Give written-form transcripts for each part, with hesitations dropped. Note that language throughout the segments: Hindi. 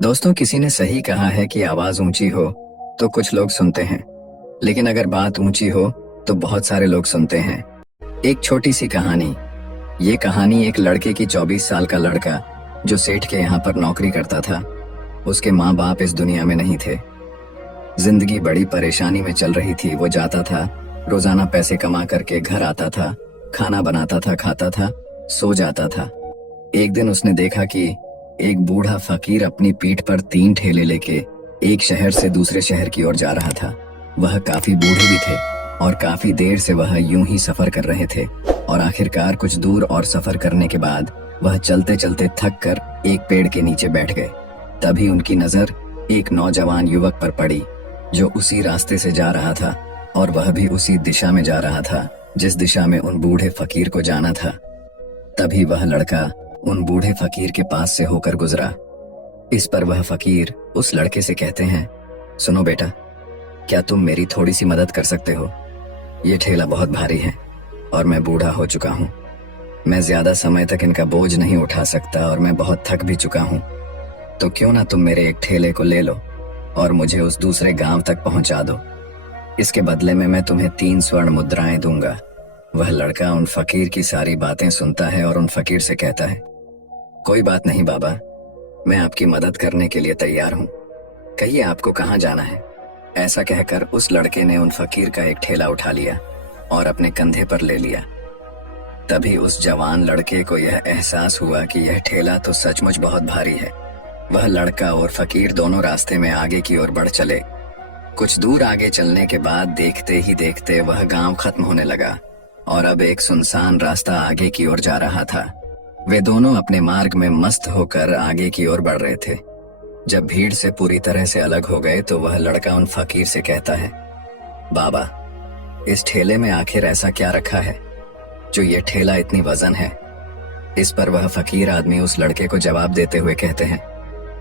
दोस्तों, किसी ने सही कहा है कि आवाज ऊंची हो तो कुछ लोग सुनते हैं, लेकिन अगर बात ऊंची हो तो बहुत सारे लोग सुनते हैं। एक छोटी सी कहानी। ये कहानी एक लड़के की 24 साल का लड़का जो सेठ के यहाँ पर नौकरी करता था। उसके माँ बाप इस दुनिया में नहीं थे। जिंदगी बड़ी परेशानी में चल रही थी। वो जाता था, रोजाना पैसे कमा करके घर आता था, खाना बनाता था, खाता था, सो जाता था। एक दिन उसने देखा कि एक बूढ़ा फकीर अपनी पीठ पर 3 ठेले लेके एक शहर से दूसरे शहर की ओर जा रहा था। वह काफी बूढ़े भी थे और काफी देर से वह यूं ही सफर कर रहे थे, और आखिरकार कुछ दूर और सफर करने के बाद वह चलते चलते थक कर एक पेड़ के नीचे बैठ गए। तभी उनकी नजर एक नौजवान युवक पर पड़ी जो उसी रास्ते से जा रहा था, और वह भी उसी दिशा में जा रहा था जिस दिशा में उन बूढ़े फकीर को जाना था। तभी वह लड़का उन बूढ़े फकीर के पास से होकर गुजरा। इस पर वह फकीर उस लड़के से कहते हैं, सुनो बेटा, क्या तुम मेरी थोड़ी सी मदद कर सकते हो? ये ठेला बहुत भारी है और मैं बूढ़ा हो चुका हूँ। मैं ज्यादा समय तक इनका बोझ नहीं उठा सकता और मैं बहुत थक भी चुका हूँ। तो क्यों ना तुम मेरे एक ठेले को ले लो और मुझे उस दूसरे गांव तक पहुंचा दो। इसके बदले में मैं तुम्हें 3 स्वर्ण मुद्राएं दूंगा। वह लड़का उन फकीर की सारी बातें सुनता है और उन फकीर से कहता है, कोई बात नहीं बाबा, मैं आपकी मदद करने के लिए तैयार हूँ। कहिए आपको कहाँ जाना है? ऐसा कहकर उस लड़के ने उन फकीर का एक ठेला उठा लिया और अपने कंधे पर ले लिया। तभी उस जवान लड़के को यह एहसास हुआ कि यह ठेला तो सचमुच बहुत भारी है। वह लड़का और फकीर दोनों रास्ते में आगे की ओर बढ़ चले। कुछ दूर आगे चलने के बाद देखते ही देखते वह गांव खत्म होने लगा और अब एक सुनसान रास्ता आगे की ओर जा रहा था। वे दोनों अपने मार्ग में मस्त होकर आगे की ओर बढ़ रहे थे। जब भीड़ से पूरी तरह से अलग हो गए तो वह लड़का उन फकीर से कहता है, बाबा, इस ठेले में आखिर ऐसा क्या रखा है जो ये ठेला इतनी वजन है? इस पर वह फकीर आदमी उस लड़के को जवाब देते हुए कहते हैं,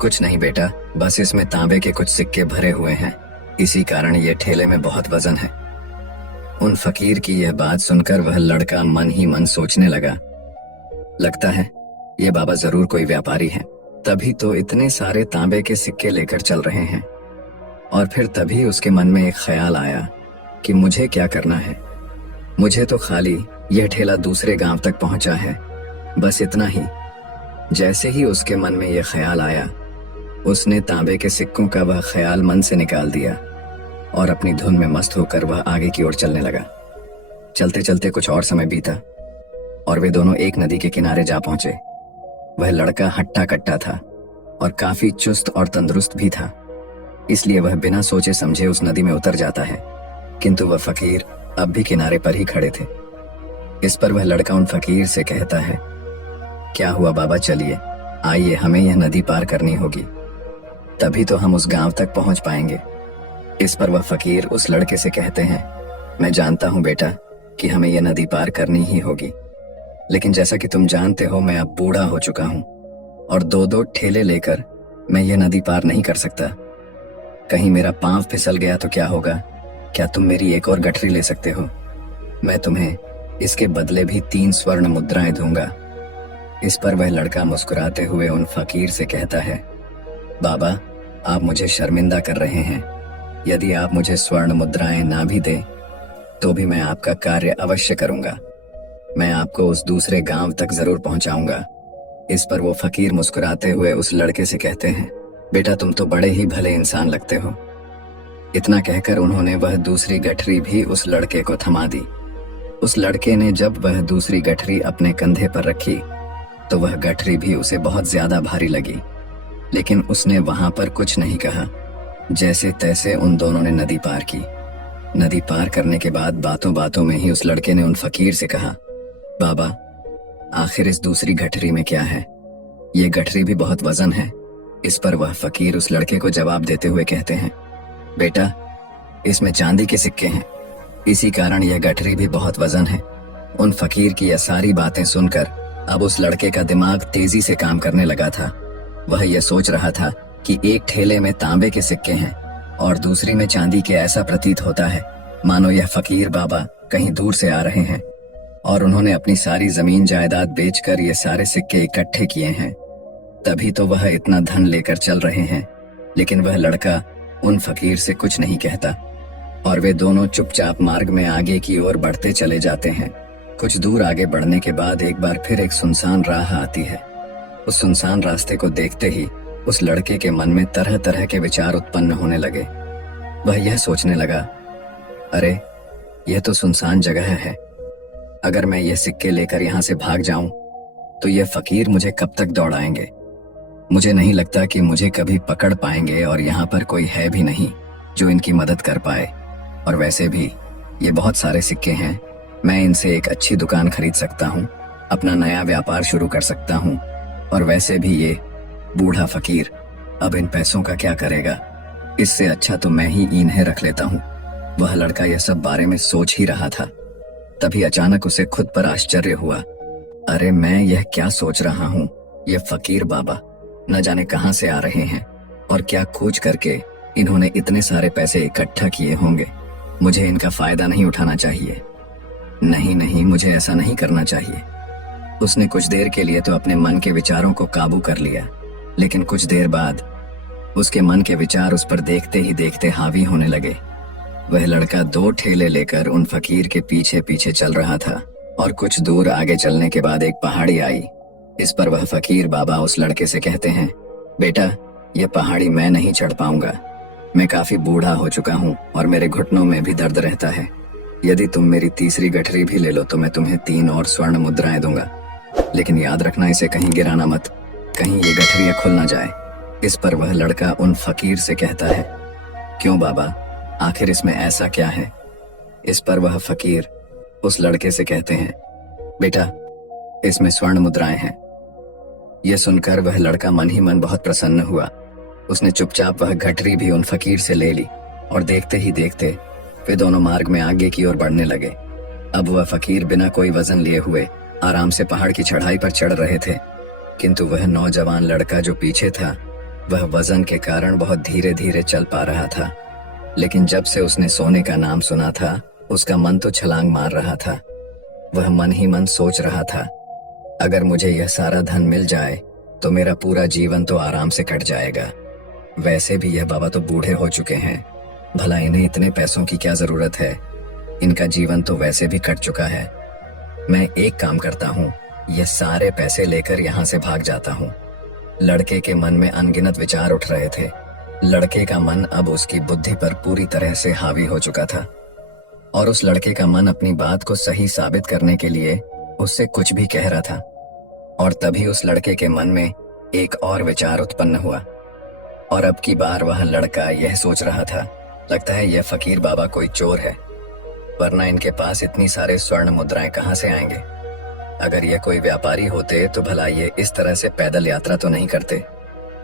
कुछ नहीं बेटा, बस इसमें तांबे के कुछ सिक्के भरे हुए हैं, इसी कारण ये ठेले में बहुत वजन है। उन फकीर की यह बात सुनकर वह लड़का मन ही मन सोचने लगा, लगता है ये बाबा जरूर कोई व्यापारी है, तभी तो इतने सारे तांबे के सिक्के लेकर चल रहे हैं। और फिर तभी उसके मन में एक ख्याल आया कि मुझे क्या करना है। मुझे तो खाली यह ठेला दूसरे गांव तक पहुंचा है, बस इतना ही। जैसे ही उसके मन में यह ख्याल आया, उसने तांबे के सिक्कों का वह ख्याल मन से निकाल दिया और अपनी धुन में मस्त होकर वह आगे की ओर चलने लगा। चलते चलते कुछ और समय बीता और वे दोनों एक नदी के किनारे जा पहुंचे। वह लड़का हट्टा कट्टा था और काफी चुस्त और तंदुरुस्त भी था, इसलिए वह बिना सोचे समझे उस नदी में उतर जाता है, किंतु वह फकीर अब भी किनारे पर ही खड़े थे। इस पर वह लड़का उन फकीर से कहता है, क्या हुआ बाबा, चलिए आइए, हमें यह नदी पार करनी होगी, तभी तो हम उस गांव तक पहुंच पाएंगे। इस पर वह फकीर उस लड़के से कहते हैं, मैं जानता हूं बेटा कि हमें यह नदी पार करनी ही होगी, लेकिन जैसा कि तुम जानते हो मैं अब बूढ़ा हो चुका हूं और 2-2 ठेले लेकर मैं यह नदी पार नहीं कर सकता। कहीं मेरा पांव फिसल गया तो क्या होगा? क्या तुम मेरी एक और गठरी ले सकते हो? मैं तुम्हें इसके बदले भी 3 स्वर्ण मुद्राएं दूंगा। इस पर वह लड़का मुस्कुराते हुए उन फकीर से कहता है, बाबा, आप मुझे शर्मिंदा कर रहे हैं। यदि आप मुझे स्वर्ण मुद्राएं ना भी दें तो भी मैं आपका कार्य अवश्य करूंगा। मैं आपको उस दूसरे गांव तक जरूर पहुंचाऊंगा। इस पर वो फकीर मुस्कुराते हुए उस लड़के से कहते हैं, बेटा, तुम तो बड़े ही भले इंसान लगते हो। इतना कहकर उन्होंने वह दूसरी गठरी भी उस लड़के को थमा दी। उस लड़के ने जब वह दूसरी गठरी अपने कंधे पर रखी तो वह गठरी भी उसे बहुत ज्यादा भारी लगी, लेकिन उसने वहां पर कुछ नहीं कहा। जैसे तैसे उन दोनों ने नदी पार की। नदी पार करने के बाद बातों बातों में ही उस लड़के ने उन फकीर से कहा, बाबा, आखिर इस दूसरी गठरी में क्या है? ये गठरी भी बहुत वजन है। इस पर वह फकीर उस लड़के को जवाब देते हुए कहते हैं, बेटा, इसमें चांदी के सिक्के हैं, इसी कारण यह गठरी भी बहुत वजन है। उन फकीर की यह सारी बातें सुनकर अब उस लड़के का दिमाग तेजी से काम करने लगा था। वह यह सोच रहा था कि एक ठेले में तांबे के सिक्के हैं और दूसरी में चांदी के। ऐसा प्रतीत होता है मानो यह फकीर बाबा कहीं दूर से आ रहे हैं और उन्होंने अपनी सारी जमीन जायदाद बेचकर ये सारे सिक्के इकट्ठे किए हैं। तभी तो वह इतना धन लेकर चल रहे हैं, लेकिन वह लड़का उन फकीर से कुछ नहीं कहता और वे दोनों चुपचाप मार्ग में आगे की ओर बढ़ते चले जाते हैं। कुछ दूर आगे बढ़ने के बाद एक बार फिर एक सुनसान राह आती है। उस सुनसान रास्ते को देखते ही उस लड़के के मन में तरह तरह के विचार उत्पन्न होने लगे। वह यह सोचने लगा, अरे यह तो सुनसान जगह है, अगर मैं यह सिक्के लेकर यहाँ से भाग जाऊं तो यह फकीर मुझे कब तक दौड़ाएंगे। मुझे नहीं लगता कि मुझे कभी पकड़ पाएंगे और यहाँ पर कोई है भी नहीं जो इनकी मदद कर पाए। और वैसे भी ये बहुत सारे सिक्के हैं, मैं इनसे एक अच्छी दुकान खरीद सकता हूँ, अपना नया व्यापार शुरू कर सकता हूँ। और वैसे भी ये बूढ़ा फकीर अब इन पैसों का क्या करेगा, इससे अच्छा तो मैं ही इन्हें रख लेता हूँ। वह लड़का यह सब बारे में सोच ही रहा था, तभी अचानक उसे खुद पर आश्चर्य हुआ। अरे मैं यह क्या सोच रहा हूँ, ये फकीर बाबा न जाने कहाँ से आ रहे हैं और क्या खोज करके इन्होंने इतने सारे पैसे इकट्ठा किए होंगे। मुझे इनका फायदा नहीं उठाना चाहिए। नहीं नहीं, मुझे ऐसा नहीं करना चाहिए। उसने कुछ देर के लिए तो अपने मन के विचारों को काबू कर लिया, लेकिन कुछ देर बाद उसके मन के विचार उस पर देखते ही देखते हावी होने लगे। वह लड़का 2 ठेले लेकर उन फकीर के पीछे पीछे चल रहा था और कुछ दूर आगे चलने के बाद एक पहाड़ी आई। इस पर वह फकीर बाबा उस लड़के से कहते हैं, बेटा यह पहाड़ी मैं नहीं चढ़ पाऊंगा, मैं काफी बूढ़ा हो चुका हूँ और मेरे घुटनों में भी दर्द रहता है। यदि तुम मेरी तीसरी गठरी भी ले लो तो मैं तुम्हें 3 और स्वर्ण मुद्राएं दूंगा, लेकिन याद रखना इसे कहीं गिराना मत, कहीं ये गठरियां खुल ना जाए। इस पर वह लड़का उन फकीर से कहता है, क्यों बाबा, आखिर इसमें ऐसा क्या है। इस पर वह फकीर उस लड़के से कहते हैं, बेटा इसमें स्वर्ण मुद्राएं हैं। यह सुनकर वह लड़का मन ही मन बहुत प्रसन्न हुआ। उसने चुपचाप वह गठरी भी उन फकीर से ले ली और देखते ही देखते वे दोनों मार्ग में आगे की ओर बढ़ने लगे। अब वह फकीर बिना कोई वजन लिए हुए आराम से पहाड़ की चढ़ाई पर चढ़ रहे थे, किंतु वह नौजवान लड़का जो पीछे था वह वजन के कारण बहुत धीरे धीरे चल पा रहा था। लेकिन जब से उसने सोने का नाम सुना था उसका मन तो छलांग मार रहा था। वह मन ही मन सोच रहा था, अगर मुझे यह सारा धन मिल जाए तो मेरा पूरा जीवन तो आराम से कट जाएगा। वैसे भी यह बाबा तो बूढ़े हो चुके हैं, भला इन्हें इतने पैसों की क्या जरूरत है, इनका जीवन तो वैसे भी कट चुका है। मैं एक काम करता हूँ, यह सारे पैसे लेकर यहाँ से भाग जाता हूँ। लड़के के मन में अनगिनत विचार उठ रहे थे। लड़के का मन अब उसकी बुद्धि पर पूरी तरह से हावी हो चुका था और उस लड़के का मन अपनी बात को सही साबित करने के लिए उससे कुछ भी कह रहा था। और तभी उस लड़के के मन में एक और विचार उत्पन्न हुआ और अब की बार वह लड़का यह सोच रहा था, लगता है यह फकीर बाबा कोई चोर है, वरना इनके पास इतनी सारे स्वर्ण मुद्राएं कहाँ से आएंगे। अगर ये कोई व्यापारी होते तो भला ये इस तरह से पैदल यात्रा तो नहीं करते,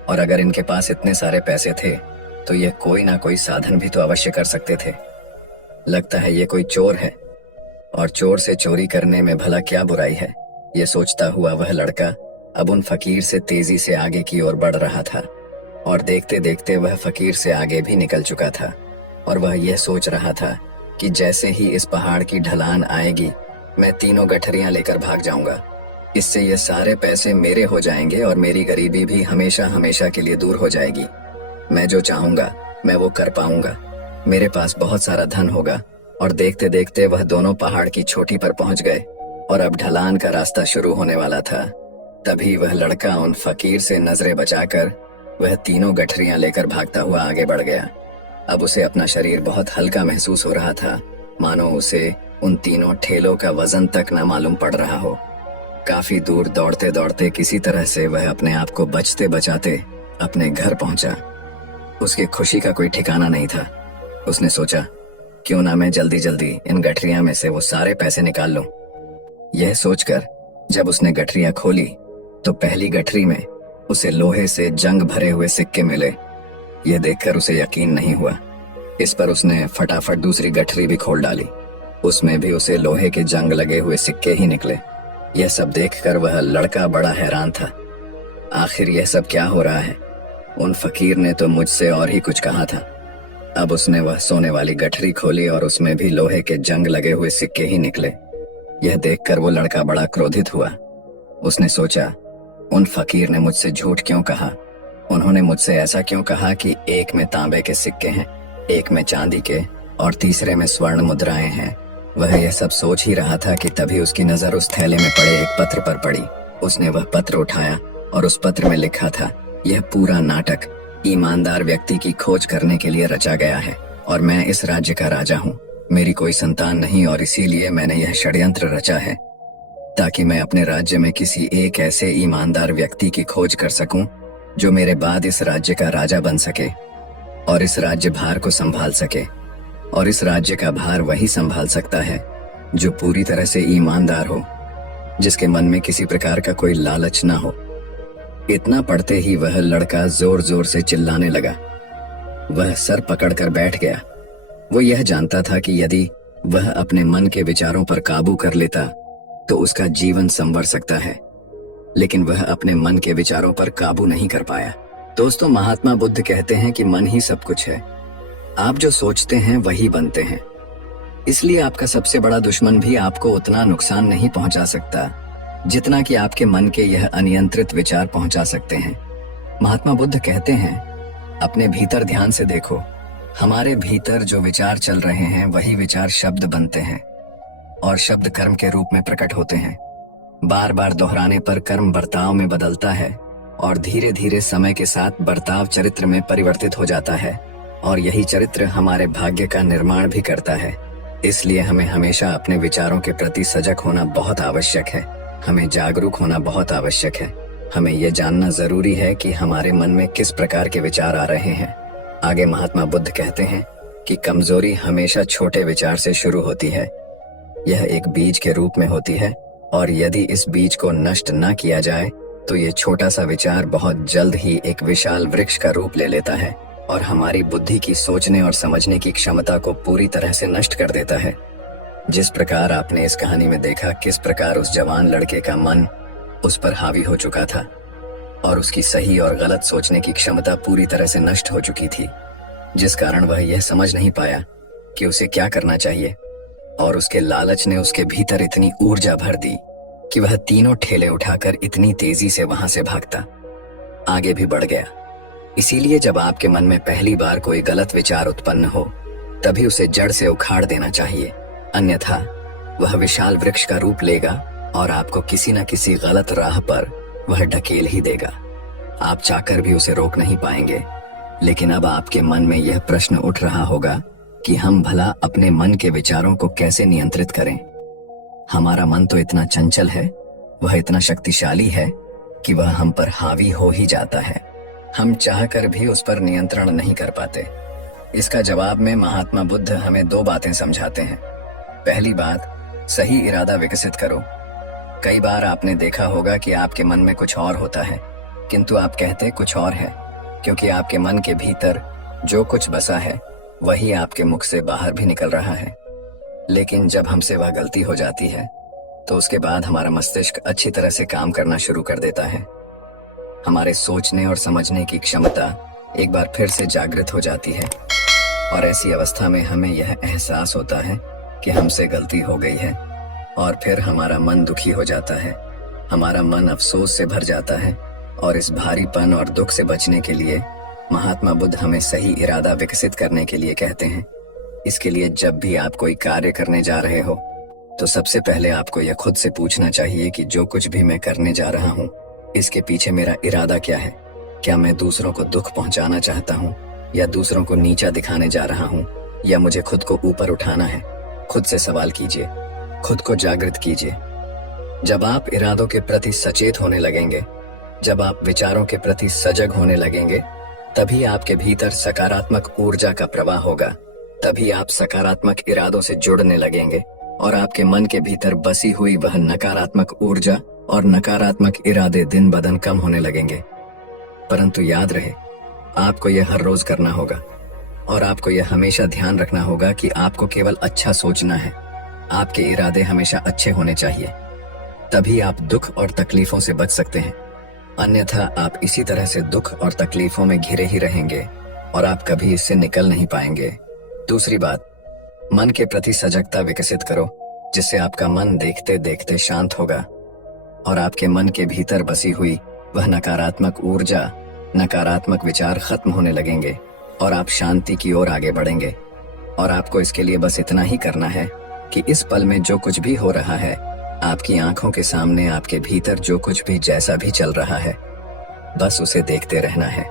और अगर इनके पास इतने सारे पैसे थे तो ये कोई ना कोई साधन भी तो अवश्य कर सकते थे। लगता है ये कोई चोर है और चोर से चोरी करने में भला क्या बुराई है। ये सोचता हुआ वह लड़का अब उन फकीर से तेजी से आगे की ओर बढ़ रहा था और देखते देखते वह फकीर से आगे भी निकल चुका था। और वह यह सोच रहा था कि जैसे ही इस पहाड़ की ढलान आएगी मैं 3 गठरियां लेकर भाग जाऊंगा। इससे ये सारे पैसे मेरे हो जाएंगे और मेरी गरीबी भी हमेशा हमेशा के लिए दूर हो जाएगी। मैं जो चाहूंगा मैं वो कर पाऊंगा, मेरे पास बहुत सारा धन होगा। और देखते देखते वह दोनों पहाड़ की चोटी पर पहुंच गए और अब ढलान का रास्ता शुरू होने वाला था। तभी वह लड़का उन फकीर से नजरें बचाकर वह 3 गठरियां लेकर भागता हुआ आगे बढ़ गया। अब उसे अपना शरीर बहुत हल्का महसूस हो रहा था, मानो उसे उन 3 ठेलों का वजन तक न मालूम पड़ रहा हो। काफी दूर दौड़ते दौड़ते किसी तरह से वह अपने आप को बचते बचाते अपने घर पहुंचा। उसकी खुशी का कोई ठिकाना नहीं था। उसने सोचा, क्यों ना मैं जल्दी जल्दी इन गठरियां में से वो सारे पैसे निकाल लूं। यह सोचकर जब उसने गठरियां खोली तो पहली गठरी में उसे लोहे से जंग भरे हुए सिक्के मिले। यह देखकर उसे यकीन नहीं हुआ। इस पर उसने फटाफट दूसरी गठरी भी खोल डाली, उसमें भी उसे लोहे के जंग लगे हुए सिक्के ही निकले। यह सब देखकर वह लड़का बड़ा हैरान था। आखिर यह सब क्या हो रहा है? उन फकीर ने तो मुझसे और ही कुछ कहा था। अब उसने वह सोने वाली गठरी खोली और उसमें भी लोहे के जंग लगे हुए सिक्के ही निकले। यह देखकर वो लड़का बड़ा क्रोधित हुआ। उसने सोचा, उन फकीर ने मुझसे झूठ क्यों कहा? उन्होंने मुझसे ऐसा क्यों कहा कि एक में तांबे के सिक्के हैं, एक में चांदी के और तीसरे में स्वर्ण मुद्राएं हैं? वह यह सब सोच ही रहा था कि तभी उसकी नजर उस थैले में पड़े एक पत्र पर पड़ी। उसने वह पत्र उठाया और उस पत्र में लिखा था, यह पूरा नाटक ईमानदार व्यक्ति की खोज करने के लिए रचा गया है और मैं इस राज्य का राजा हूँ। मेरी कोई संतान नहीं और इसीलिए मैंने यह षड्यंत्र रचा है ताकि मैं अपने राज्य में किसी एक ऐसे ईमानदार व्यक्ति की खोज कर सकूं जो मेरे बाद इस राज्य का राजा बन सके और इस राज्य भार को संभाल सके। और इस राज्य का भार वही संभाल सकता है जो पूरी तरह से ईमानदार हो, जिसके मन में किसी प्रकार का कोई लालच ना हो। इतना पढ़ते ही वह लड़का जोर जोर से चिल्लाने लगा। वह सर पकड़कर बैठ गया। वो यह जानता था कि यदि वह अपने मन के विचारों पर काबू कर लेता तो उसका जीवन संवर सकता है, लेकिन वह अपने मन के विचारों पर काबू नहीं कर पाया। दोस्तों, महात्मा बुद्ध कहते हैं कि मन ही सब कुछ है। आप जो सोचते हैं वही बनते हैं। इसलिए आपका सबसे बड़ा दुश्मन भी आपको उतना नुकसान नहीं पहुंचा सकता जितना कि आपके मन के यह अनियंत्रित विचार पहुंचा सकते हैं। महात्मा बुद्ध कहते हैं, अपने भीतर ध्यान से देखो। हमारे भीतर जो विचार चल रहे हैं वही विचार शब्द बनते हैं और शब्द कर्म के रूप में प्रकट होते हैं। बार बार दोहराने पर कर्म बर्ताव में बदलता है और धीरे धीरे समय के साथ बर्ताव चरित्र में परिवर्तित हो जाता है और यही चरित्र हमारे भाग्य का निर्माण भी करता है। इसलिए हमें हमेशा अपने विचारों के प्रति सजग होना बहुत आवश्यक है। हमें जागरूक होना बहुत आवश्यक है। हमें यह जानना जरूरी है कि हमारे मन में किस प्रकार के विचार आ रहे हैं। आगे महात्मा बुद्ध कहते हैं कि कमजोरी हमेशा छोटे विचार से शुरू होती है। यह एक बीज के रूप में होती है और यदि इस बीज को नष्ट न किया जाए तो ये छोटा सा विचार बहुत जल्द ही एक विशाल वृक्ष का रूप ले लेता है और हमारी बुद्धि की सोचने और समझने की क्षमता को पूरी तरह से नष्ट कर देता है। जिस प्रकार आपने इस कहानी में देखा किस प्रकार उस जवान लड़के का मन उस पर हावी हो चुका था और उसकी सही और गलत सोचने की क्षमता पूरी तरह से नष्ट हो चुकी थी, जिस कारण वह यह समझ नहीं पाया कि उसे क्या करना चाहिए और उसके लालच ने उसके भीतर इतनी ऊर्जा भर दी कि वह तीनों ठेले उठाकर इतनी तेजी से वहां से भागता आगे भी बढ़ गया। इसीलिए जब आपके मन में पहली बार कोई गलत विचार उत्पन्न हो तभी उसे जड़ से उखाड़ देना चाहिए, अन्यथा वह विशाल वृक्ष का रूप लेगा और आपको किसी न किसी गलत राह पर वह ढकेल ही देगा। आप चाहकर भी उसे रोक नहीं पाएंगे। लेकिन अब आपके मन में यह प्रश्न उठ रहा होगा कि हम भला अपने मन के विचारों को कैसे नियंत्रित करें। हमारा मन तो इतना चंचल है, वह इतना शक्तिशाली है कि वह हम पर हावी हो ही जाता है। हम चाहकर भी उस पर नियंत्रण नहीं कर पाते। इसका जवाब में महात्मा बुद्ध हमें दो बातें समझाते हैं। पहली बात, सही इरादा विकसित करो। कई बार आपने देखा होगा कि आपके मन में कुछ और होता है किंतु आप कहते कुछ और है, क्योंकि आपके मन के भीतर जो कुछ बसा है वही आपके मुख से बाहर भी निकल रहा है। लेकिन जब हमसे वह गलती हो जाती है तो उसके बाद हमारा मस्तिष्क अच्छी तरह से काम करना शुरू कर देता है। हमारे सोचने और समझने की क्षमता एक बार फिर से जागृत हो जाती है और ऐसी अवस्था में हमें यह एहसास होता है कि हमसे गलती हो गई है और फिर हमारा मन दुखी हो जाता है। हमारा मन अफसोस से भर जाता है और इस भारीपन और दुख से बचने के लिए महात्मा बुद्ध हमें सही इरादा विकसित करने के लिए कहते हैं। इसके लिए जब भी आप कोई कार्य करने जा रहे हो तो सबसे पहले आपको यह खुद से पूछना चाहिए कि जो कुछ भी मैं करने जा रहा हूँ इसके पीछे मेरा इरादा क्या है। क्या मैं दूसरों को दुख पहुंचाना चाहता हूँ या दूसरों को नीचा दिखाने जा रहा हूँ या मुझे खुद को ऊपर उठाना है। खुद से सवाल कीजिए, खुद को जागृत कीजिए। जब आप इरादों के प्रति सचेत होने लगेंगे, जब आप विचारों के प्रति सजग होने लगेंगे, तभी आपके भीतर सकारात्मक ऊर्जा का प्रवाह होगा। तभी आप सकारात्मक इरादों से जुड़ने लगेंगे और आपके मन के भीतर बसी हुई वह नकारात्मक ऊर्जा और नकारात्मक इरादे दिन ब दिन कम होने लगेंगे। परंतु याद रहे, आपको यह हर रोज करना होगा और आपको यह हमेशा ध्यान रखना होगा कि आपको केवल अच्छा सोचना है। आपके इरादे हमेशा अच्छे होने चाहिए, तभी आप दुख और तकलीफों से बच सकते हैं। अन्यथा आप इसी तरह से दुख और तकलीफों में घिरे ही रहेंगे और आप कभी इससे निकल नहीं पाएंगे। दूसरी बात, मन के प्रति सजगता विकसित करो, जिससे आपका मन देखते देखते शांत होगा और आपके मन के भीतर बसी हुई वह नकारात्मक ऊर्जा, नकारात्मक विचार खत्म होने लगेंगे और आप शांति की ओर आगे बढ़ेंगे। और आपको इसके लिए बस इतना ही करना है कि इस पल में जो कुछ भी हो रहा है, आपकी आंखों के सामने, आपके भीतर जो कुछ भी जैसा भी चल रहा है, बस उसे देखते रहना है।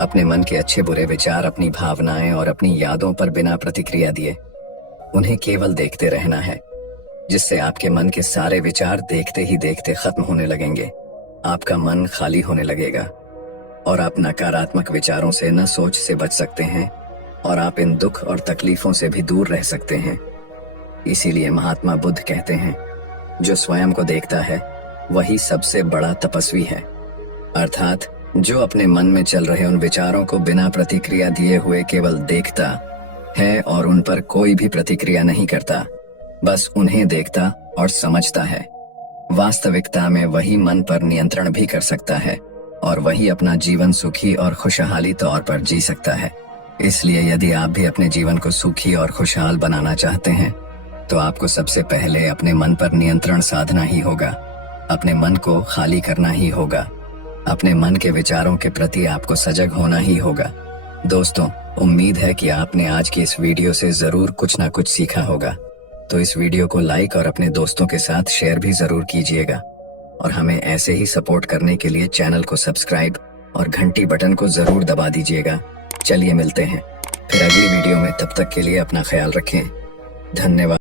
अपने मन के अच्छे बुरे विचार, अपनी भावनाएं और अपनी यादों पर बिना प्रतिक्रिया दिए उन्हें केवल देखते रहना है, जिससे आपके मन के सारे विचार देखते ही देखते खत्म होने लगेंगे। आपका मन खाली होने लगेगा और आप नकारात्मक विचारों से, न सोच से बच सकते हैं और आप इन दुख और तकलीफों से भी दूर रह सकते हैं। इसीलिए महात्मा बुद्ध कहते हैं, जो स्वयं को देखता है वही सबसे बड़ा तपस्वी है। अर्थात जो अपने मन में चल रहे उन विचारों को बिना प्रतिक्रिया दिए हुए केवल देखता है और उन पर कोई भी प्रतिक्रिया नहीं करता, बस उन्हें देखता और समझता है। वास्तविकता में वही मन पर नियंत्रण भी कर सकता है और वही अपना जीवन सुखी और खुशहाली तौर पर जी सकता है। इसलिए यदि आप भी अपने जीवन को सुखी और खुशहाल बनाना चाहते हैं, तो आपको सबसे पहले अपने मन पर नियंत्रण साधना ही होगा। अपने मन को खाली करना ही होगा। अपने मन के विचारों के प्रति आपको सजग होना ही होगा। दोस्तों, उम्मीद है कि आपने आज की इस वीडियो से जरूर कुछ ना कुछ सीखा होगा। तो इस वीडियो को लाइक और अपने दोस्तों के साथ शेयर भी जरूर कीजिएगा और हमें ऐसे ही सपोर्ट करने के लिए चैनल को सब्सक्राइब और घंटी बटन को जरूर दबा दीजिएगा। चलिए मिलते हैं फिर अगली वीडियो में। तब तक के लिए अपना ख्याल रखें। धन्यवाद।